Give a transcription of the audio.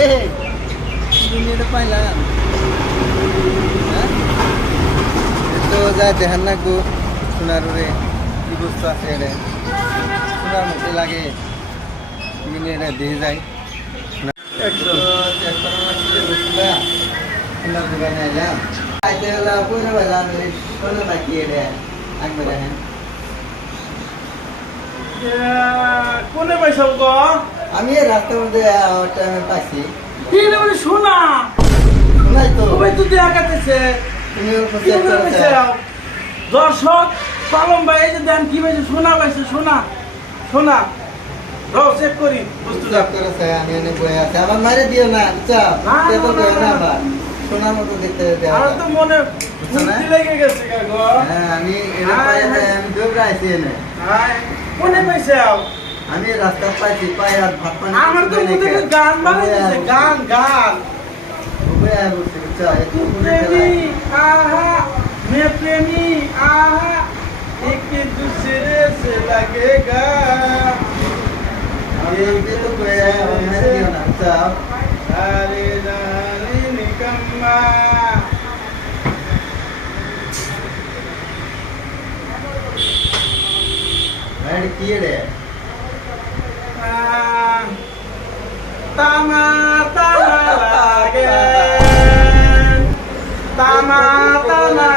এটা পাইলাম তো যা দেখান না গো সোনার রে কি বস্তু আছে রে সোনার মতো লাগে এটা দিয়ে যায় একদম সোনার দোকানে এলাম আইতে হলো পুরো বাজার সোনা বাকি রে একবার দেখেন কোনে পয়সা গো আমি রাস্তার মধ্যে টাইমে পাইছি কি রে বলে শোনা শোনাই তো তুমি তো দেখাতেছে তুমি কি করে পয়সা দর্শক পালম ভাই এই যে দেন কি পাইছে সোনা পাইছে সোনা সোনা রাও চেক করি বস্তু লাভ করেছে আমি এনে বয়ে আছে আমার মারে দিও না বুঝছো পেপার বয়ে না আবার সোনার মতো দেখতে দেওয়া আর তো মনে ফুর্তি লেগে গেছে গো হ্যাঁ আমি এটা পাই আমি দৌড়ে আইছি এনে হাই কোনে পয়সা আমি রাস্তা পাইছি পাই আর ভাত পানি আমার তো মুখে গান বানাইছে গান গান বয়ে আই বলছি বুঝছো একটু प्रेमी आहा मैं प्रेमी आहा एक दूसरे से लगेगा ये तो बয়ে আমার মারে দিও না বুঝছো सारे जाने निकम्मा ভাই কি রে तामा तामा लागे तामा तामा